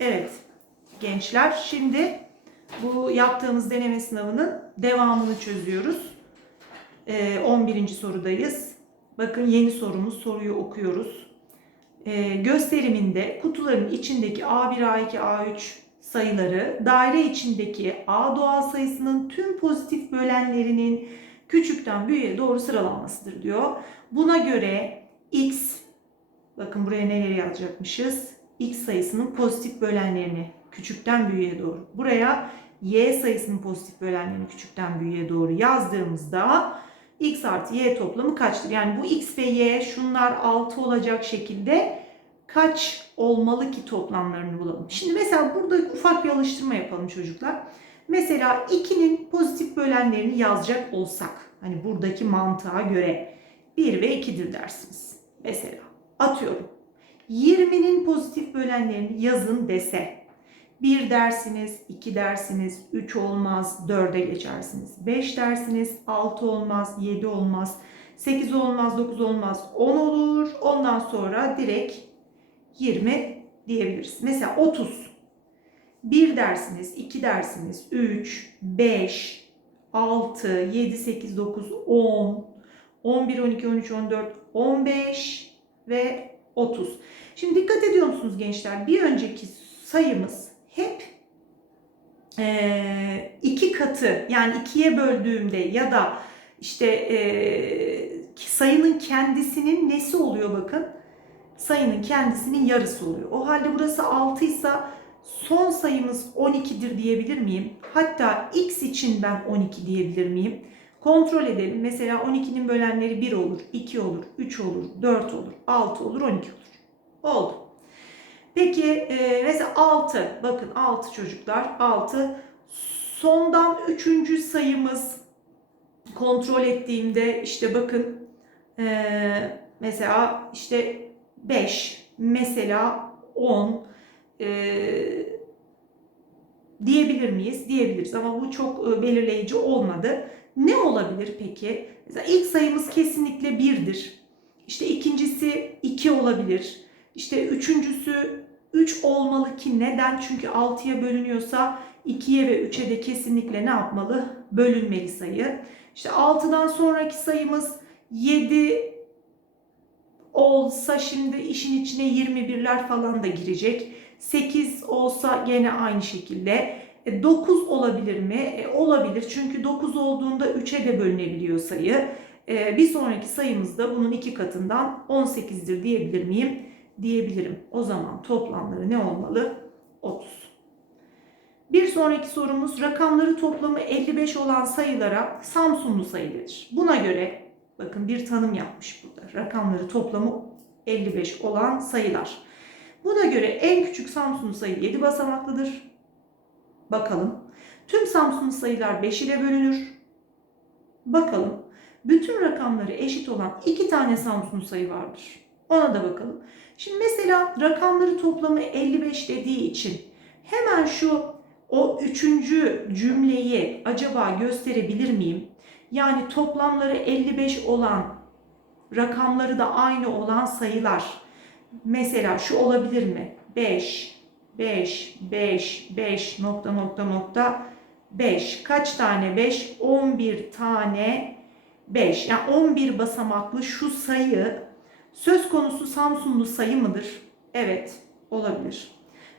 Evet gençler şimdi bu yaptığımız deneme sınavının devamını çözüyoruz. Ee, 11. sorudayız. Bakın yeni sorumuz soruyu okuyoruz. Ee, gösteriminde kutuların içindeki A1, A2, A3 sayıları daire içindeki A doğal sayısının tüm pozitif bölenlerinin küçükten büyüğe doğru sıralanmasıdır diyor. Buna göre x bakın buraya neleri yazacakmışız? X sayısının pozitif bölenlerini küçükten büyüğe doğru. Buraya y sayısının pozitif bölenlerini küçükten büyüğe doğru yazdığımızda x artı y toplamı kaçtır? Yani bu x ve y şunlar 6 olacak şekilde kaç olmalı ki toplamlarını bulalım. Şimdi mesela burada ufak bir alıştırma yapalım çocuklar. Mesela 2'nin pozitif bölenlerini yazacak olsak hani buradaki mantığa göre 1 ve 2'dir dersiniz. Mesela atıyorum 20'nin pozitif bölenlerini yazın dese 1 dersiniz, 2 dersiniz, 3 olmaz, 4'e geçersiniz. 5 dersiniz, 6 olmaz, 7 olmaz, 8 olmaz, 9 olmaz, 10 olur. Ondan sonra direkt 20 diyebiliriz. Mesela 30. 1 dersiniz, 2 dersiniz, 3, 5, 6, 7, 8, 9, 10, 11, 12, 13, 14, 15 ve 30. Şimdi dikkat ediyor musunuz gençler? Bir önceki sayımız hep e, iki katı yani ikiye böldüğümde ya da işte e, sayının kendisinin nesi oluyor bakın. Sayının kendisinin yarısı oluyor. O halde burası 6 ise son sayımız 12'dir diyebilir miyim? Hatta x için ben 12 diyebilir miyim? Kontrol edelim. Mesela 12'nin bölenleri 1 olur, 2 olur, 3 olur, 4 olur, 6 olur, 12 olur. Oldu. Peki e, mesela 6. Bakın 6 çocuklar. 6. Sondan 3. sayımız kontrol ettiğimde işte bakın e, mesela işte 5. Mesela 10. E, diyebilir miyiz? Diyebiliriz ama bu çok e, belirleyici olmadı. Ne olabilir peki? Mesela ilk sayımız kesinlikle 1'dir. İşte ikincisi 2 olabilir. İşte üçüncüsü 3 olmalı ki neden? Çünkü 6'ya bölünüyorsa 2'ye ve 3'e de kesinlikle ne yapmalı? Bölünmeli sayı. İşte 6'dan sonraki sayımız 7 olsa şimdi işin içine 21'ler falan da girecek. 8 olsa gene aynı şekilde. 9 olabilir mi? E, olabilir. Çünkü 9 olduğunda 3'e de bölünebiliyor sayı. E, bir sonraki sayımız da bunun iki katından 18'dir diyebilir miyim? Diyebilirim. O zaman toplamları ne olmalı? 30. Bir sonraki sorumuz rakamları toplamı 55 olan sayılara Samsunlu sayı. Buna göre bakın bir tanım yapmış burada. Rakamları toplamı 55 olan sayılar. Buna göre en küçük Samsunlu sayı 7 basamaklıdır. Bakalım. Tüm Samsunlu sayılar 5 ile bölünür. Bakalım. Bütün rakamları eşit olan iki tane Samsunlu sayı vardır. Ona da bakalım. Şimdi mesela rakamları toplamı 55 dediği için hemen şu o üçüncü cümleyi acaba gösterebilir miyim? Yani toplamları 55 olan rakamları da aynı olan sayılar. Mesela şu olabilir mi? 5, 5, 5, 5 nokta nokta nokta 5. Kaç tane 5? 11 tane 5. Yani 11 basamaklı şu sayı söz konusu Samsunlu sayı mıdır? Evet, olabilir.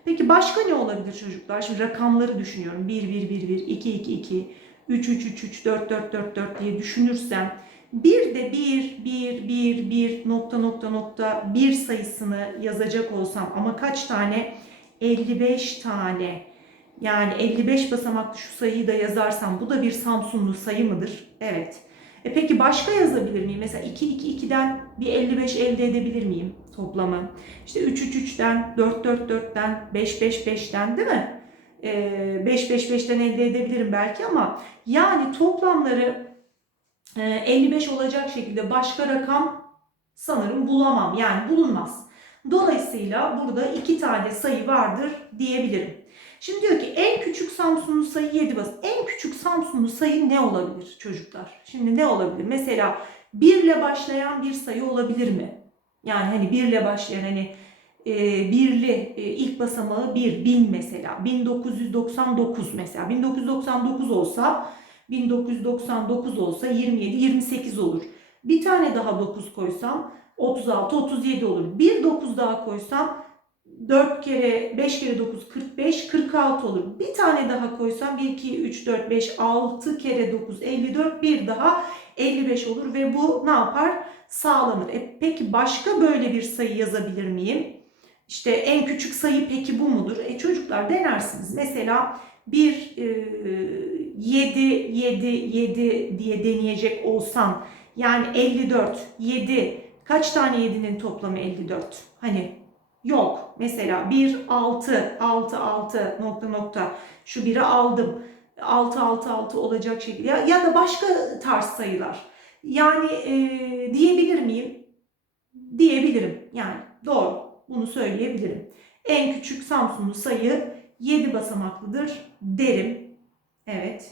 Peki başka ne olabilir çocuklar? Şimdi rakamları düşünüyorum. 1, 1, 1, 1, 2, 2, 2, 3, 3, 3, 3, 4, 4, 4, 4 diye düşünürsem bir de 1, 1, 1, 1 nokta nokta nokta 1 sayısını yazacak olsam ama kaç tane? 55 tane. Yani 55 basamaklı şu sayıyı da yazarsam bu da bir Samsunlu sayı mıdır? Evet. E peki başka yazabilir miyim? Mesela 2, 2, 2'den bir 55 elde edebilir miyim toplamı? İşte 3, 3, 3'ten, 4, 4, 4'ten, 5, 5, 5'ten değil mi? E, 5, 5, 5'ten elde edebilirim belki ama yani toplamları 55 olacak şekilde başka rakam sanırım bulamam. Yani bulunmaz. Dolayısıyla burada iki tane sayı vardır diyebilirim. Şimdi diyor ki en küçük Samsunlu sayı 7 bas. En küçük Samsunlu sayı ne olabilir çocuklar? Şimdi ne olabilir? Mesela 1 ile başlayan bir sayı olabilir mi? Yani hani 1 ile başlayan hani e, birli e, ilk basamağı 1, 1000 mesela. 1999 mesela. 1999 olsa 1999 olsa 27, 28 olur. Bir tane daha 9 koysam 36, 37 olur. Bir 9 daha koysam 4 kere 5 kere 9 45 46 olur. Bir tane daha koysam 1 2 3 4 5 6 kere 9 54 bir daha 55 olur ve bu ne yapar? Sağlanır. E, peki başka böyle bir sayı yazabilir miyim? İşte en küçük sayı peki bu mudur? E çocuklar denersiniz. Mesela bir e, 7 7 7 diye deneyecek olsam yani 54 7 kaç tane 7'nin toplamı 54? Hani yok. Mesela 1 6 6 6 nokta nokta şu biri aldım. 6 6 6 olacak şekilde ya, ya da başka tarz sayılar. Yani e, diyebilir miyim? Diyebilirim. Yani doğru. Bunu söyleyebilirim. En küçük Samsunlu sayı 7 basamaklıdır derim. Evet.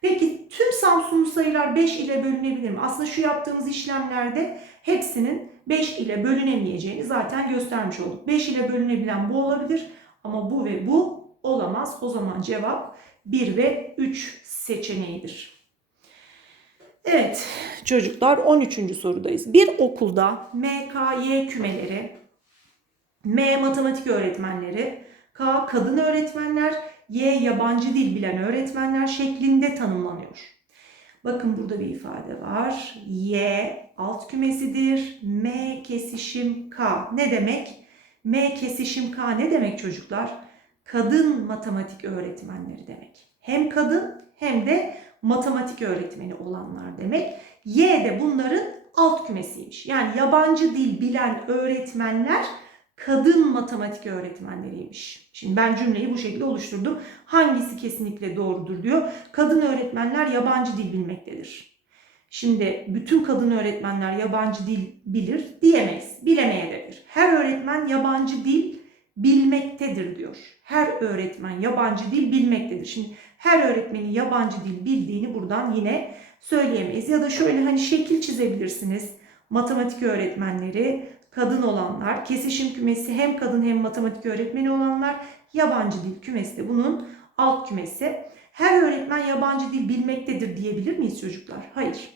Peki tüm Samsunlu sayılar 5 ile bölünebilir mi? Aslında şu yaptığımız işlemlerde hepsinin 5 ile bölünemeyeceğini zaten göstermiş olduk. 5 ile bölünebilen bu olabilir ama bu ve bu olamaz. O zaman cevap 1 ve 3 seçeneğidir. Evet çocuklar 13. sorudayız. Bir okulda MKY kümeleri, M matematik öğretmenleri, K kadın öğretmenler, Y yabancı dil bilen öğretmenler şeklinde tanımlanıyor. Bakın burada bir ifade var. Y alt kümesidir. M kesişim K. Ne demek? M kesişim K ne demek çocuklar? Kadın matematik öğretmenleri demek. Hem kadın hem de matematik öğretmeni olanlar demek. Y de bunların alt kümesiymiş. Yani yabancı dil bilen öğretmenler kadın matematik öğretmenleriymiş. Şimdi ben cümleyi bu şekilde oluşturdum. Hangisi kesinlikle doğrudur diyor. Kadın öğretmenler yabancı dil bilmektedir. Şimdi bütün kadın öğretmenler yabancı dil bilir diyemeyiz. Bilemeyebilir. Her öğretmen yabancı dil bilmektedir diyor. Her öğretmen yabancı dil bilmektedir. Şimdi her öğretmenin yabancı dil bildiğini buradan yine söyleyemeyiz. Ya da şöyle hani şekil çizebilirsiniz. Matematik öğretmenleri, kadın olanlar, kesişim kümesi hem kadın hem matematik öğretmeni olanlar, yabancı dil kümesi de bunun alt kümesi. Her öğretmen yabancı dil bilmektedir diyebilir miyiz çocuklar? Hayır.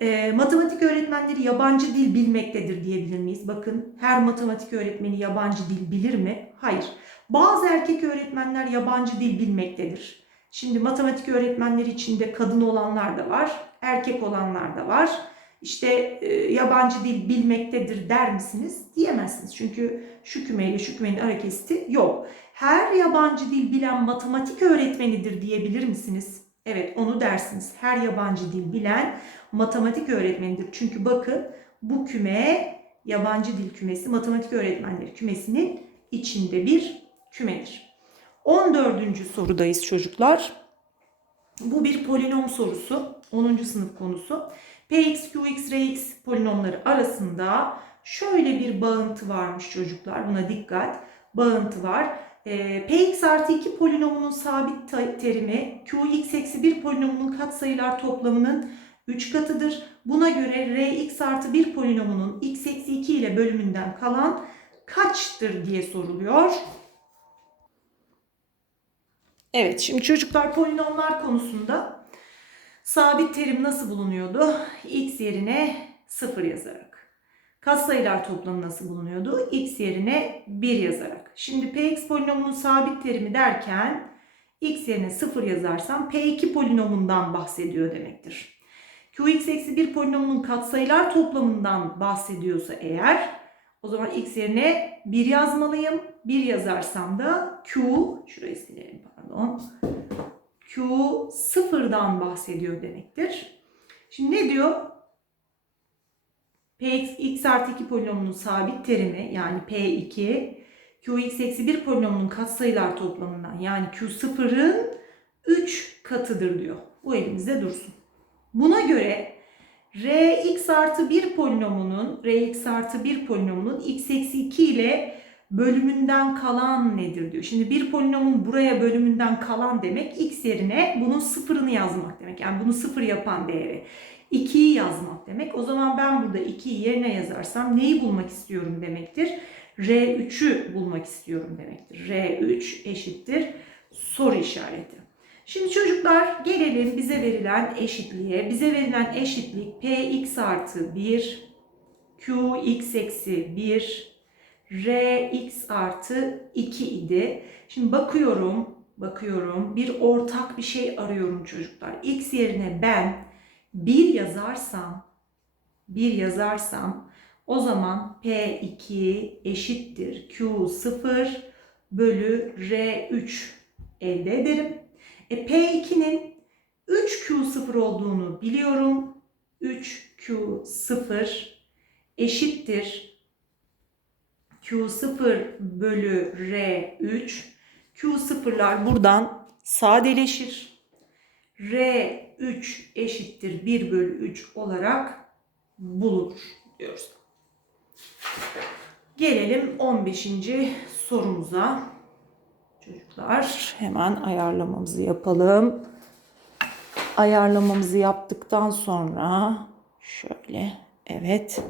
E, matematik öğretmenleri yabancı dil bilmektedir diyebilir miyiz? Bakın her matematik öğretmeni yabancı dil bilir mi? Hayır. Bazı erkek öğretmenler yabancı dil bilmektedir. Şimdi matematik öğretmenleri içinde kadın olanlar da var, erkek olanlar da var. İşte e, yabancı dil bilmektedir der misiniz? Diyemezsiniz. Çünkü şu kümeyle şu kümenin ara kesiti yok. Her yabancı dil bilen matematik öğretmenidir diyebilir misiniz? Evet onu dersiniz. Her yabancı dil bilen matematik öğretmenidir. Çünkü bakın bu küme yabancı dil kümesi matematik öğretmenleri kümesinin içinde bir kümedir. 14. sorudayız çocuklar. Bu bir polinom sorusu. 10. sınıf konusu. Px, Qx, Rx polinomları arasında şöyle bir bağıntı varmış çocuklar. Buna dikkat. Bağıntı var. E, Px artı 2 polinomunun sabit terimi Qx eksi 1 polinomunun katsayılar toplamının 3 katıdır. Buna göre Rx artı 1 polinomunun x eksi 2 ile bölümünden kalan kaçtır diye soruluyor. Evet şimdi çocuklar polinomlar konusunda sabit terim nasıl bulunuyordu? x yerine 0 yazarak. Katsayılar toplamı nasıl bulunuyordu? x yerine 1 yazarak. Şimdi px polinomunun sabit terimi derken x yerine 0 yazarsam p2 polinomundan bahsediyor demektir. qx eksi 1 polinomunun katsayılar toplamından bahsediyorsa eğer o zaman x yerine 1 yazmalıyım. 1 yazarsam da q, şurayı silelim pardon. Q sıfırdan bahsediyor demektir. Şimdi ne diyor? Px x artı 2 polinomunun sabit terimi yani P2 Qx eksi 1 polinomunun katsayılar toplamından yani Q sıfırın 3 katıdır diyor. Bu elimizde dursun. Buna göre Rx artı 1 polinomunun Rx artı 1 polinomunun x eksi 2 ile bölümünden kalan nedir diyor. Şimdi bir polinomun buraya bölümünden kalan demek x yerine bunun sıfırını yazmak demek. Yani bunu sıfır yapan değeri. 2'yi yazmak demek. O zaman ben burada 2'yi yerine yazarsam neyi bulmak istiyorum demektir? R3'ü bulmak istiyorum demektir. R3 eşittir soru işareti. Şimdi çocuklar gelelim bize verilen eşitliğe. Bize verilen eşitlik Px artı 1, Qx eksi 1, Rx artı 2 idi. Şimdi bakıyorum, bakıyorum bir ortak bir şey arıyorum çocuklar. X yerine ben 1 yazarsam, 1 yazarsam o zaman P2 eşittir Q0 bölü R3 elde ederim. E, P2'nin 3Q0 olduğunu biliyorum. 3Q0 eşittir Q0 bölü R3. Q0'lar buradan sadeleşir. R3 eşittir 1 bölü 3 olarak bulunur diyoruz. Gelelim 15. sorumuza. Çocuklar hemen ayarlamamızı yapalım. Ayarlamamızı yaptıktan sonra şöyle evet.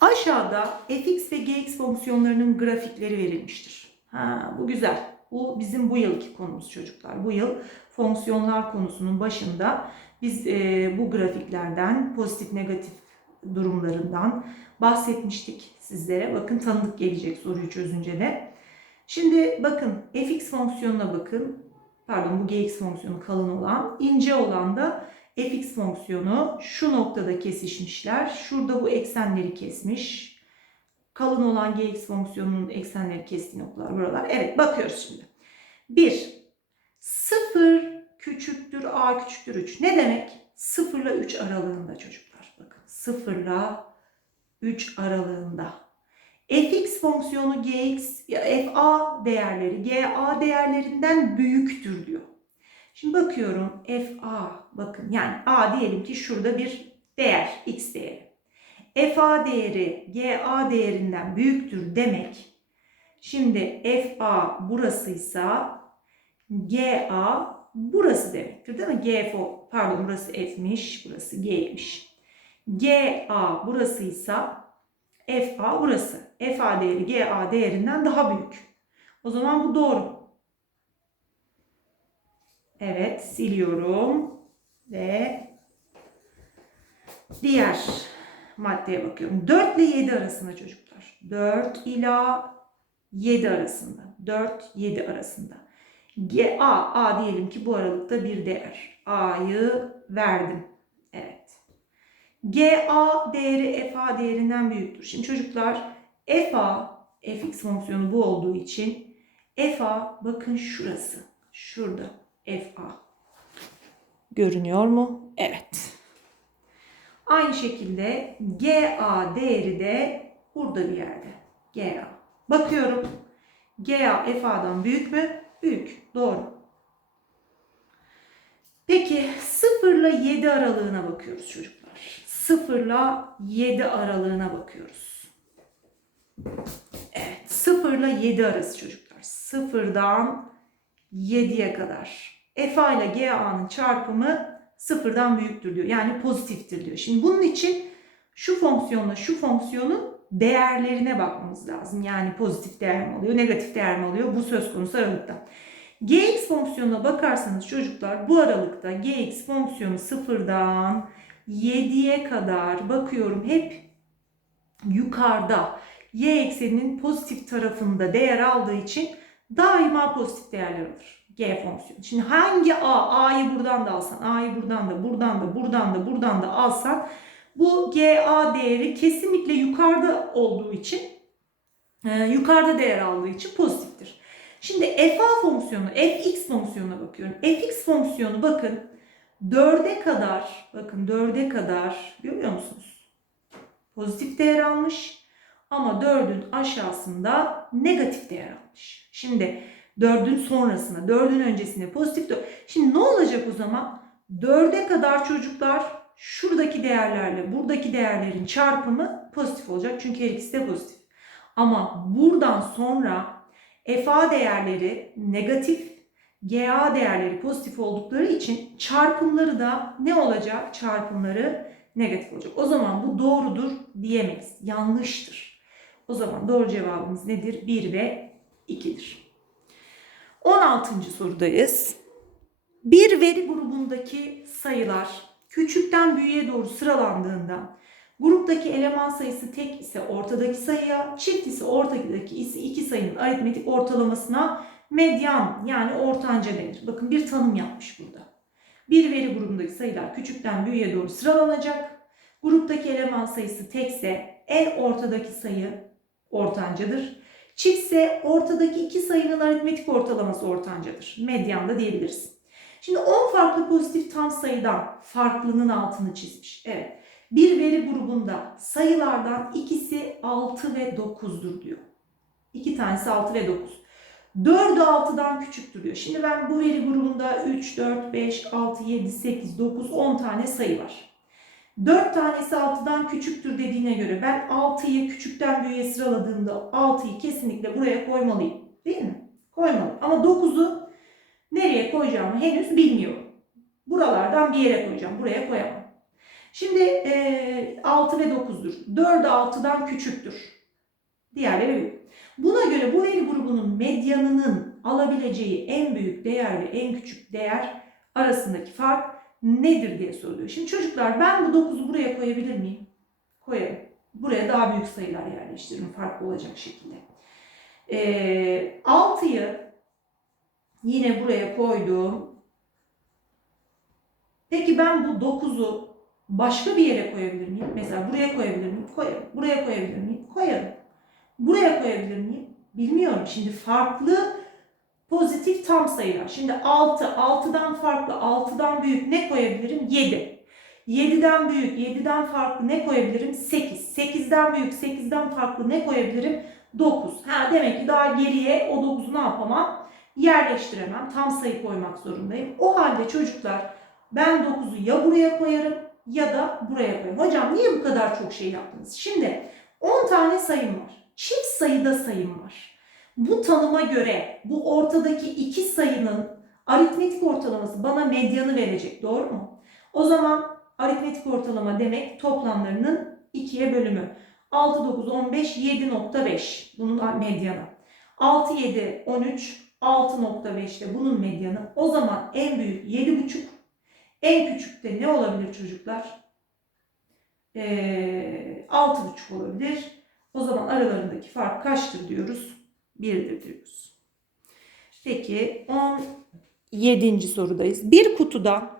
Aşağıda fx ve gx fonksiyonlarının grafikleri verilmiştir. Ha, bu güzel. Bu bizim bu yılki konumuz çocuklar. Bu yıl fonksiyonlar konusunun başında biz e, bu grafiklerden pozitif negatif durumlarından bahsetmiştik sizlere. Bakın tanıdık gelecek soruyu çözünce de. Şimdi bakın fx fonksiyonuna bakın. Pardon bu gx fonksiyonu kalın olan. ince olan da fx fonksiyonu şu noktada kesişmişler. Şurada bu eksenleri kesmiş. Kalın olan gx fonksiyonunun eksenleri kestiği noktalar buralar. Evet bakıyoruz şimdi. 1. 0 küçüktür a küçüktür 3. Ne demek? 0 ile 3 aralığında çocuklar. Bakın 0 ile 3 aralığında. fx fonksiyonu gx, fa değerleri ga değerlerinden büyüktür diyor. Şimdi bakıyorum fa bakın yani a diyelim ki şurada bir değer x değeri. fa değeri ga değerinden büyüktür demek. Şimdi fa burasıysa ga burası demektir değil mi? G pardon burası f'miş, burası g'miş. GA burasıysa FA burası. FA değeri GA değerinden daha büyük. O zaman bu doğru. Evet siliyorum ve diğer maddeye bakıyorum. 4 ile 7 arasında çocuklar. 4 ila 7 arasında. 4 7 arasında. GA A diyelim ki bu aralıkta bir değer. A'yı verdim. Evet. GA değeri FA değerinden büyüktür. Şimdi çocuklar FA fx fonksiyonu bu olduğu için FA bakın şurası. Şurada FA. Görünüyor mu? Evet. Aynı şekilde GA değeri de burada bir yerde. GA. Bakıyorum. GA FA'dan büyük mü? Büyük. Doğru. Peki 0 ile 7 aralığına bakıyoruz çocuklar. 0 ile 7 aralığına bakıyoruz. Evet 0 ile 7 arası çocuklar. 0'dan 7'ye kadar. FA ile GA'nın çarpımı 0'dan büyüktür diyor. Yani pozitiftir diyor. Şimdi bunun için şu fonksiyonla şu fonksiyonun değerlerine bakmamız lazım. Yani pozitif değer mi alıyor, negatif değer mi alıyor? Bu söz konusu aralıkta. Gx fonksiyonuna bakarsanız çocuklar bu aralıkta gx fonksiyonu sıfırdan 7'ye kadar bakıyorum hep yukarıda y ekseninin pozitif tarafında değer aldığı için daima pozitif değerler alır. G fonksiyonu. Şimdi hangi A? A'yı buradan da alsan, A'yı buradan da, buradan da, buradan da, buradan da alsan bu GA değeri kesinlikle yukarıda olduğu için, yukarıda değer aldığı için pozitiftir. Şimdi fa fonksiyonu, fx fonksiyonuna bakıyorum. fx fonksiyonu bakın 4'e kadar, bakın 4'e kadar görüyor musunuz? Pozitif değer almış ama 4'ün aşağısında negatif değer almış. Şimdi 4'ün sonrasına, 4'ün öncesine pozitif 4. Şimdi ne olacak o zaman? 4'e kadar çocuklar şuradaki değerlerle buradaki değerlerin çarpımı pozitif olacak. Çünkü her ikisi de pozitif. Ama buradan sonra FA değerleri negatif, GA değerleri pozitif oldukları için çarpımları da ne olacak? Çarpımları negatif olacak. O zaman bu doğrudur diyemeyiz. Yanlıştır. O zaman doğru cevabımız nedir? 1 ve 2'dir. 16. sorudayız. Bir veri grubundaki sayılar küçükten büyüğe doğru sıralandığında gruptaki eleman sayısı tek ise ortadaki sayıya, çift ise ortadaki ise iki sayının aritmetik ortalamasına medyan yani ortanca denir. Bakın bir tanım yapmış burada. Bir veri grubundaki sayılar küçükten büyüğe doğru sıralanacak. Gruptaki eleman sayısı tekse en ortadaki sayı ortancadır. Çiftse ortadaki iki sayının aritmetik ortalaması ortancadır. Medyan da diyebiliriz. Şimdi 10 farklı pozitif tam sayıdan farklının altını çizmiş. Evet. Bir veri grubunda sayılardan ikisi 6 ve 9'dur diyor. İki tanesi 6 ve 9. 4'ü 6'dan küçüktür diyor. Şimdi ben bu veri grubunda 3, 4, 5, 6, 7, 8, 9, 10 tane sayı var. 4 tanesi 6'dan küçüktür dediğine göre ben 6'yı küçükten büyüğe sıraladığımda 6'yı kesinlikle buraya koymalıyım. Değil mi? Koymalıyım. Ama 9'u nereye koyacağımı henüz bilmiyorum. Buralardan bir yere koyacağım. Buraya koyamam. Şimdi e, 6 ve 9'dur. 4 6'dan küçüktür. Diğerleri büyük. Buna göre bu veri grubunun medyanının alabileceği en büyük değer ve en küçük değer arasındaki fark nedir diye soruluyor. Şimdi çocuklar ben bu 9'u buraya koyabilir miyim? Koyarım. Buraya daha büyük sayılar yerleştiririm farklı olacak şekilde. Ee, 6'yı yine buraya koydum. Peki ben bu 9'u başka bir yere koyabilir miyim? Mesela buraya koyabilir miyim? Koyarım. Buraya koyabilir miyim? Koyarım. Buraya koyabilir miyim? Bilmiyorum. Şimdi farklı pozitif tam sayılar. Şimdi 6, 6'dan farklı, 6'dan büyük ne koyabilirim? 7. 7'den büyük, 7'den farklı ne koyabilirim? 8. 8'den büyük, 8'den farklı ne koyabilirim? 9. Ha demek ki daha geriye o 9'u ne yapamam? Yerleştiremem. Tam sayı koymak zorundayım. O halde çocuklar ben 9'u ya buraya koyarım ya da buraya koyarım. Hocam niye bu kadar çok şey yaptınız? Şimdi 10 tane sayım var. Çift sayıda sayım var. Bu tanıma göre bu ortadaki iki sayının aritmetik ortalaması bana medyanı verecek. Doğru mu? O zaman aritmetik ortalama demek toplamlarının 2'ye bölümü. 6, 9, 15, 7.5 bunun medyanı. 6, 7, 13, 6.5 de bunun medyanı. O zaman en büyük 7.5, en küçük de ne olabilir çocuklar? Ee, 6.5 olabilir. O zaman aralarındaki fark kaçtır diyoruz? 1'dir diyoruz. Peki 17. sorudayız. Bir kutuda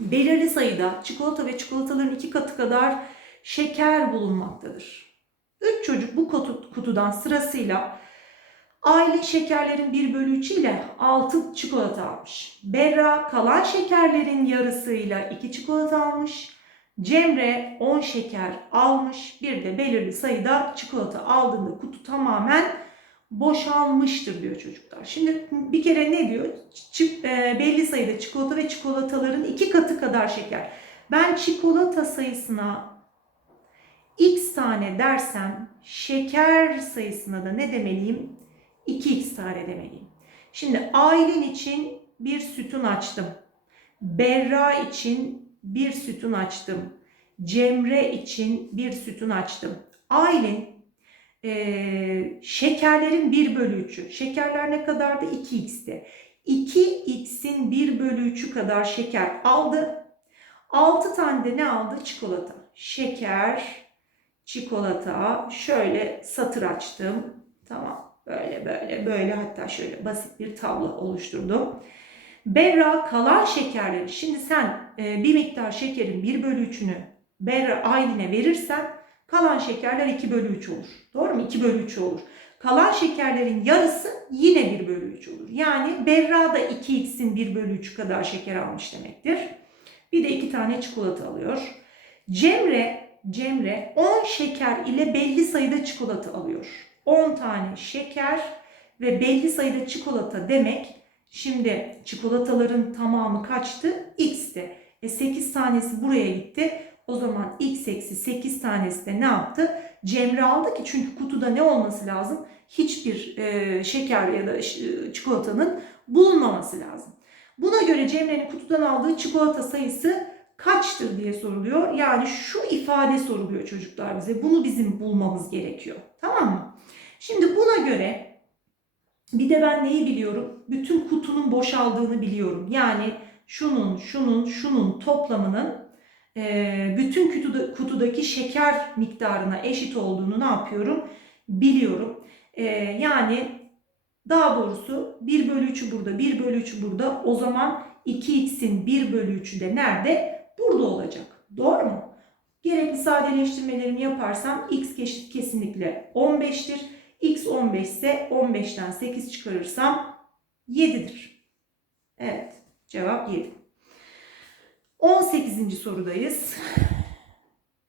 belirli sayıda çikolata ve çikolataların iki katı kadar şeker bulunmaktadır. Üç çocuk bu kutu, kutudan sırasıyla Aylin şekerlerin 1 bölü 3 ile 6 çikolata almış. Berra kalan şekerlerin yarısıyla 2 çikolata almış. Cemre 10 şeker almış. Bir de belirli sayıda çikolata aldığında kutu tamamen boşalmıştır diyor çocuklar. Şimdi bir kere ne diyor? Ç- e, belli sayıda çikolata ve çikolataların iki katı kadar şeker. Ben çikolata sayısına x tane dersem şeker sayısına da ne demeliyim? 2x tane demeliyim. Şimdi Aylin için bir sütun açtım. Berra için bir sütun açtım. Cemre için bir sütun açtım. Aylin e, şekerlerin 1 bölü 3'ü. Şekerler ne kadardı? 2x'ti. 2x'in 1 bölü 3'ü kadar şeker aldı. 6 tane de ne aldı? Çikolata. Şeker, çikolata. Şöyle satır açtım. Tamam. Böyle böyle böyle hatta şöyle basit bir tablo oluşturdum. Berra kalan şekerleri. Şimdi sen e, bir miktar şekerin 1 bölü 3'ünü Berra Aylin'e verirsen kalan şekerler 2 bölü 3 olur. Doğru mu? 2 bölü 3 olur. Kalan şekerlerin yarısı yine 1 bölü 3 olur. Yani Berra da 2x'in 1 bölü 3 kadar şeker almış demektir. Bir de 2 tane çikolata alıyor. Cemre, Cemre 10 şeker ile belli sayıda çikolata alıyor. 10 tane şeker ve belli sayıda çikolata demek. Şimdi çikolataların tamamı kaçtı? X'ti. E 8 tanesi buraya gitti. O zaman x eksi 8 tanesi de ne yaptı? Cemre aldı ki çünkü kutuda ne olması lazım? Hiçbir e, şeker ya da e, çikolatanın bulunmaması lazım. Buna göre Cemre'nin kutudan aldığı çikolata sayısı kaçtır diye soruluyor. Yani şu ifade soruluyor çocuklar bize. Bunu bizim bulmamız gerekiyor. Tamam mı? Şimdi buna göre bir de ben neyi biliyorum? Bütün kutunun boşaldığını biliyorum. Yani şunun, şunun, şunun toplamının bütün kutuda, kutudaki şeker miktarına eşit olduğunu ne yapıyorum? Biliyorum. Yani daha doğrusu 1 bölü 3'ü burada, 1 bölü 3'ü burada. O zaman 2x'in 1 bölü 3'ü de nerede? Burada olacak. Doğru mu? Gerekli sadeleştirmelerimi yaparsam x kesinlikle 15'tir. x 15 ise 15'ten 8 çıkarırsam 7'dir. Evet. Cevap 7. 18. sorudayız.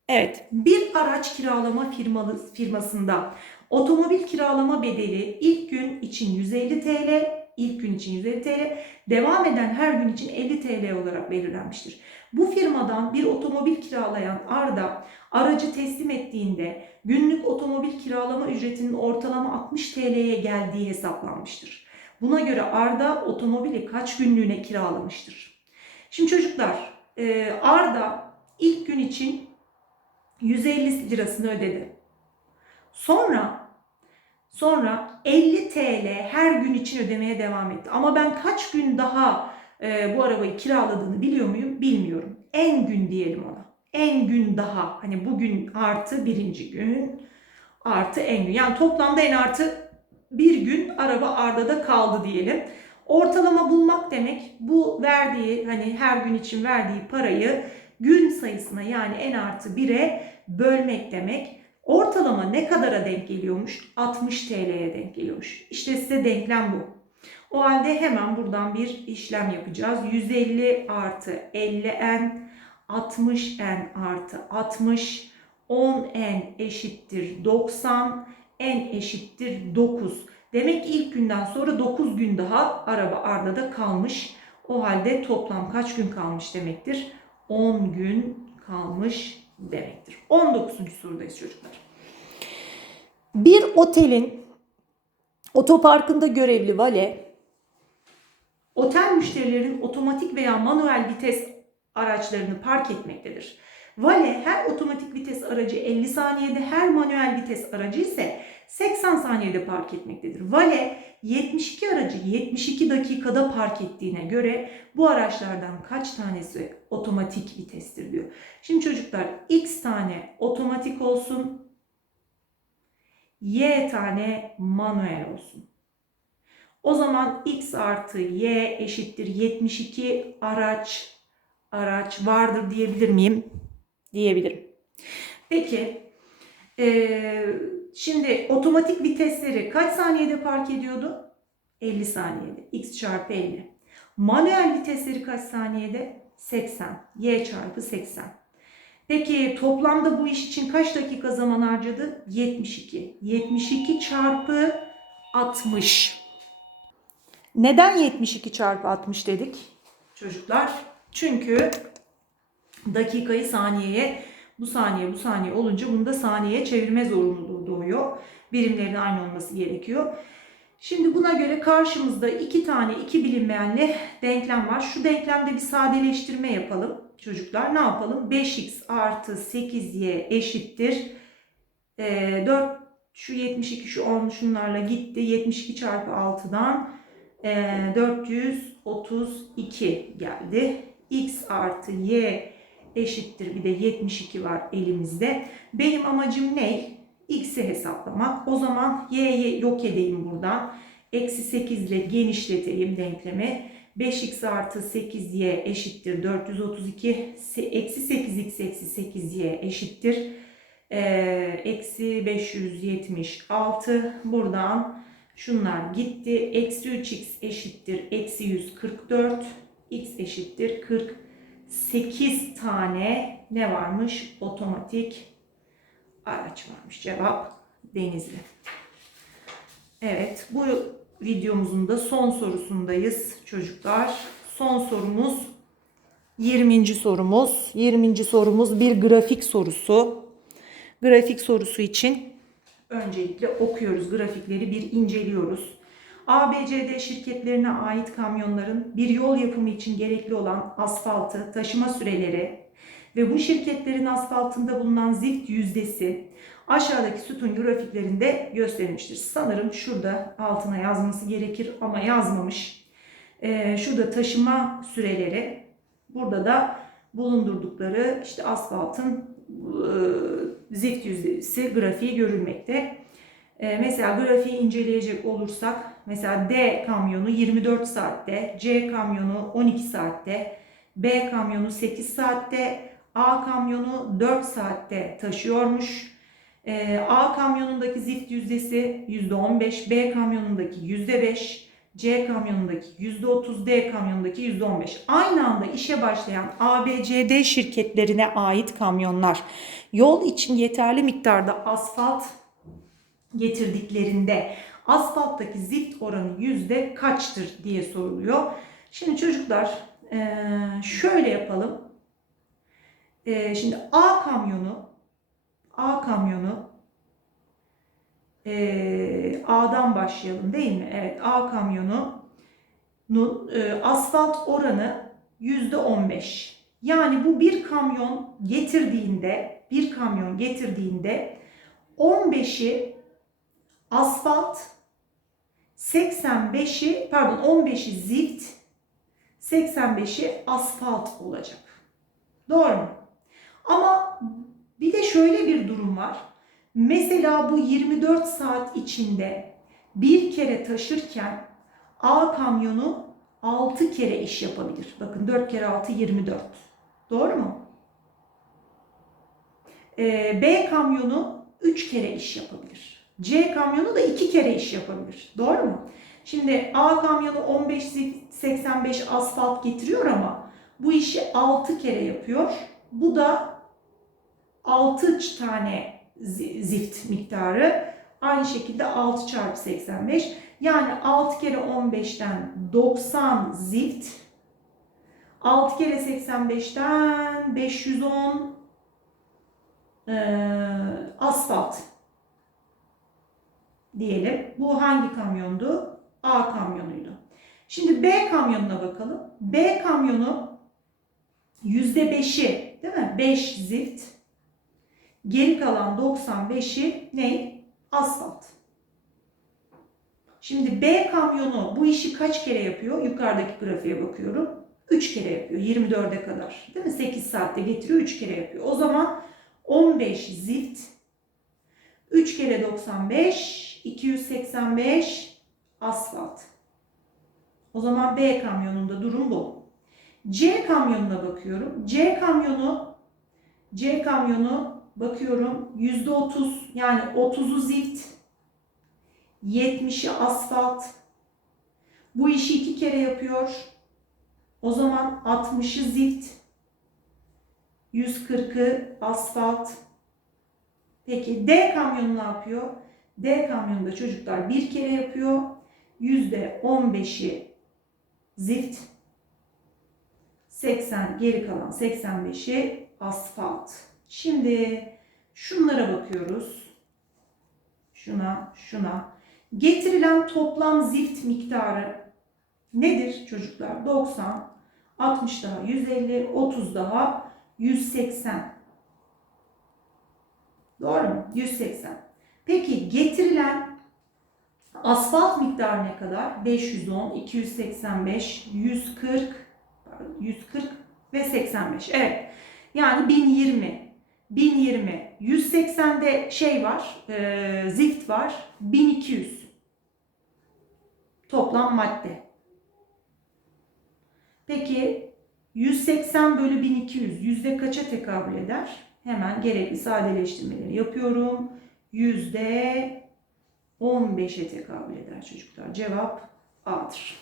Evet. Bir araç kiralama firmalı, firmasında otomobil kiralama bedeli ilk gün için 150 TL, ilk gün için 150 TL, devam eden her gün için 50 TL olarak belirlenmiştir. Bu firmadan bir otomobil kiralayan Arda aracı teslim ettiğinde günlük otomobil kiralama ücretinin ortalama 60 TL'ye geldiği hesaplanmıştır. Buna göre Arda otomobili kaç günlüğüne kiralamıştır? Şimdi çocuklar e, Arda ilk gün için 150 lirasını ödedi. Sonra sonra 50 TL her gün için ödemeye devam etti. Ama ben kaç gün daha e, bu arabayı kiraladığını biliyor muyum? Bilmiyorum. En gün diyelim ona. En gün daha. Hani bugün artı birinci gün artı en gün. Yani toplamda en artı bir gün araba Arda'da kaldı diyelim. Ortalama bulmak demek bu verdiği hani her gün için verdiği parayı gün sayısına yani en artı 1'e bölmek demek. Ortalama ne kadara denk geliyormuş? 60 TL'ye denk geliyormuş. İşte size denklem bu. O halde hemen buradan bir işlem yapacağız. 150 artı 50n 60n artı 60 10n eşittir 90 n eşittir 9. Demek ki ilk günden sonra 9 gün daha araba Arda'da kalmış. O halde toplam kaç gün kalmış demektir? 10 gün kalmış demektir. 19. sorudayız çocuklar. Bir otelin otoparkında görevli vale otel müşterilerin otomatik veya manuel vites araçlarını park etmektedir. Vale her otomatik vites aracı 50 saniyede, her manuel vites aracı ise 80 saniyede park etmektedir. Vale 72 aracı 72 dakikada park ettiğine göre bu araçlardan kaç tanesi otomatik vitestir diyor. Şimdi çocuklar x tane otomatik olsun, y tane manuel olsun. O zaman x artı y eşittir 72 araç araç vardır diyebilir miyim? Diyebilirim. Peki ee, şimdi otomatik vitesleri kaç saniyede park ediyordu? 50 saniyede. x çarpı 50. Manuel vitesleri kaç saniyede? 80. y çarpı 80. Peki toplamda bu iş için kaç dakika zaman harcadı? 72. 72 çarpı 60. Neden 72 çarpı 60 dedik çocuklar? Çünkü dakikayı saniyeye bu saniye bu saniye olunca bunu da saniyeye çevirme zorunluluğu doğuyor. Birimlerin aynı olması gerekiyor. Şimdi buna göre karşımızda iki tane iki bilinmeyenli denklem var. Şu denklemde bir sadeleştirme yapalım çocuklar. Ne yapalım? 5x artı 8y eşittir. E, 4 şu 72 şu 10 şunlarla gitti. 72 çarpı 6'dan e, 432 geldi. x artı y eşittir bir de 72 var elimizde. Benim amacım ne? X'i hesaplamak. O zaman y'yi yok edeyim buradan. Eksi 8 ile genişleteyim denklemi. 5x artı 8y eşittir 432. Eksi 8x eksi 8y eşittir. Ee, eksi 576. Buradan şunlar gitti. Eksi 3x eşittir. Eksi 144. x eşittir 48 tane ne varmış? Otomatik araç varmış. Cevap Denizli. Evet bu videomuzun da son sorusundayız çocuklar. Son sorumuz 20. sorumuz. 20. sorumuz bir grafik sorusu. Grafik sorusu için öncelikle okuyoruz. Grafikleri bir inceliyoruz. ABCD şirketlerine ait kamyonların bir yol yapımı için gerekli olan asfaltı, taşıma süreleri, ve bu şirketlerin asfaltında bulunan zift yüzdesi aşağıdaki sütun grafiklerinde gösterilmiştir. Sanırım şurada altına yazması gerekir ama yazmamış. Ee, şurada taşıma süreleri, burada da bulundurdukları işte asfaltın e, zift yüzdesi grafiği görülmekte. E, mesela grafiği inceleyecek olursak mesela D kamyonu 24 saatte, C kamyonu 12 saatte, B kamyonu 8 saatte, A kamyonu 4 saatte taşıyormuş. E, A kamyonundaki zift yüzdesi %15, B kamyonundaki %5, C kamyonundaki %30, D kamyonundaki %15. Aynı anda işe başlayan ABCD şirketlerine ait kamyonlar yol için yeterli miktarda asfalt getirdiklerinde asfalttaki zift oranı yüzde kaçtır diye soruluyor. Şimdi çocuklar eee, şöyle yapalım. Eee, Şimdi A kamyonu A kamyonu eee, A'dan başlayalım değil mi? Evet A kamyonunun eee, asfalt oranı yüzde 15. Yani bu bir kamyon getirdiğinde bir kamyon getirdiğinde 15'i asfalt 85'i pardon 15'i zift 85'i asfalt olacak. Doğru mu? Ama bir de şöyle bir durum var. Mesela bu 24 saat içinde bir kere taşırken A kamyonu 6 kere iş yapabilir. Bakın 4 kere 6 24. Doğru mu? Ee, B kamyonu 3 kere iş yapabilir. C kamyonu da 2 kere iş yapabilir. Doğru mu? Şimdi A kamyonu 15-85 asfalt getiriyor ama bu işi 6 kere yapıyor. Bu da 6 tane zi- zift miktarı. Aynı şekilde 6 çarpı 85. Yani 6 kere 15'ten 90 zift. 6 kere 85'ten 510 eee, asfalt diyelim. Bu hangi kamyondu? A kamyonuydu. Şimdi B kamyonuna bakalım. B kamyonu %5'i değil mi? 5 zift. Geri kalan 95'i ne? Asfalt. Şimdi B kamyonu bu işi kaç kere yapıyor? Yukarıdaki grafiğe bakıyorum. 3 kere yapıyor 24'e kadar. Değil mi? 8 saatte getiriyor 3 kere yapıyor. O zaman 15 zift 3 kere 95 285 asfalt. O zaman B kamyonunda durum bu. C kamyonuna bakıyorum. C kamyonu C kamyonu bakıyorum %30 yani 30'u zift 70'i asfalt. Bu işi iki kere yapıyor. O zaman 60'ı zift 140'ı asfalt. Peki D kamyonu ne yapıyor? D kamyonunda çocuklar bir kere yapıyor. %15'i zift. 80 geri kalan 85'i asfalt. Şimdi şunlara bakıyoruz. Şuna, şuna. Getirilen toplam zift miktarı nedir çocuklar? 90, 60 daha 150, 30 daha 180. Doğru mu? 180. Peki getirilen asfalt miktarı ne kadar? 510, 285, 140, pardon, 140 ve 85. Evet. Yani 1020. 1020. 180'de şey var, e, zift var. 1200. Toplam madde. Peki 180 bölü 1200 yüzde kaça tekabül eder? Hemen gerekli sadeleştirmeleri yapıyorum. Yüzde 15'e tekabül eder çocuklar. Cevap A'dır.